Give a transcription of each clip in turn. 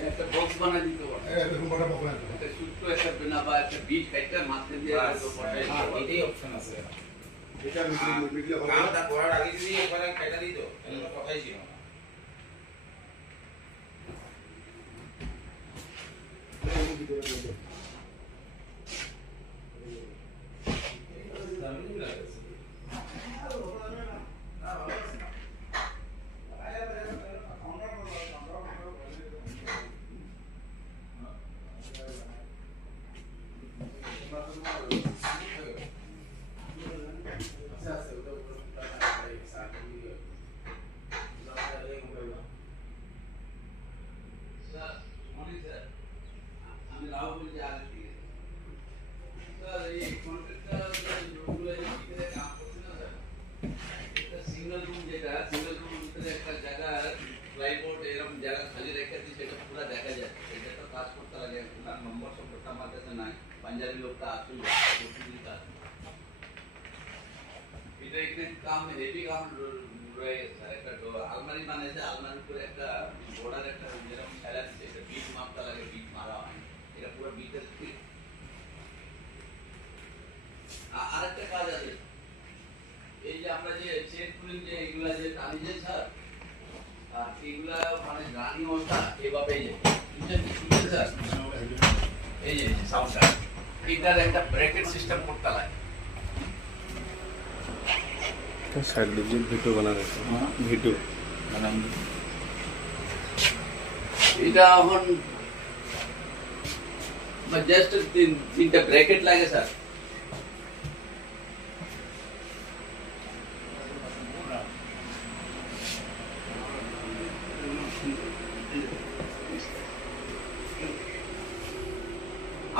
একটা বক্স বানাই দিতে পারে একটা ছোট্ট একটা বিনা বা একটা বিট কাটটা মাঝখান দিয়ে এটাই অপশন আছে এটা ভিডিও করে কামটা করার আগে যদি একবার কাটা দিত তাহলে তো কথাই ছিল না সিঙ্গেল রুম যেটা সিঙ্গেল রুমের ভিতরে একটা জায়গা প্লাইবোর্ড এরকম জায়গা খালি রেখে দিই সেটা পুরো দেখা যায় এটা তো কাজ করতে লাগে আপনার নম্বর সম্পর্কে আমার কাছে নাই পাঞ্জাবি লোকটা আসলে কাজ এটা এখানে কাম হেভি কাম রয়ে গেছে একটা আলমারি বানিয়েছে আলমারির উপরে একটা বর্ডার একটা যেরকম খেলা দিচ্ছে এটা বিট মাপটা লাগে বিট মারা হয় এটা পুরো বিটের আরেকটা কাজ আছে এই যে আমরা যে চেক পুলিং যে এগুলা যে টানি যে স্যার এগুলা মানে রানিং অবস্থা এভাবে এই যে বুঝছেন স্যার এই যে সাউন্ডটা এটার একটা ব্রেকেট সিস্টেম করতে লাগে সাইড দিয়ে ভিডিও বানানো আছে ভিডিও বানানো এটা এখন জাস্ট তিনটা ব্রেকেট লাগে স্যার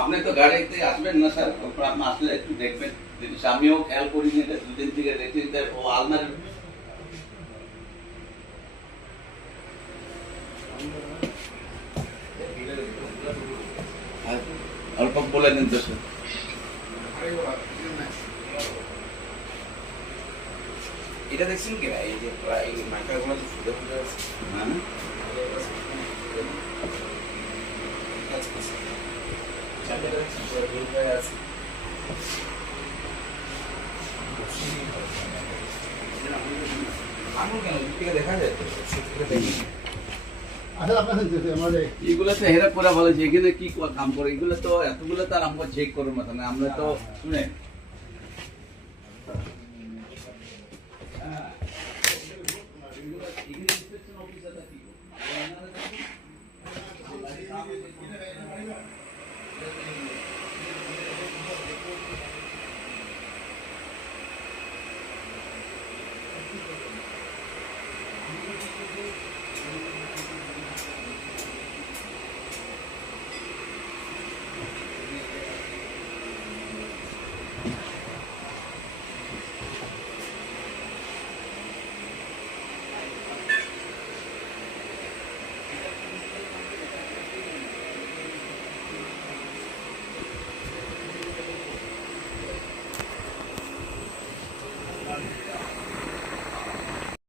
আপনি তো গাড়িতে আসবেন না স্যার আপনি আসলে একটু দেখবেন জিনিস আমিও খেয়াল করিনি এটা দুদিন থেকে দেখছি ও আলমারি অল্প বলে দিন তো স্যার এটা দেখছেন কি এই যে এই মাইক্রোগুলো তো ফুটে ফুটে আছে হ্যাঁ দেখা যায় তো এগুলো তো হেরা পুরা বলেছে এখানে কি কাম করে এগুলো তো এতগুলো তো আর আমরা চেক করবো না আমরা তো শুনে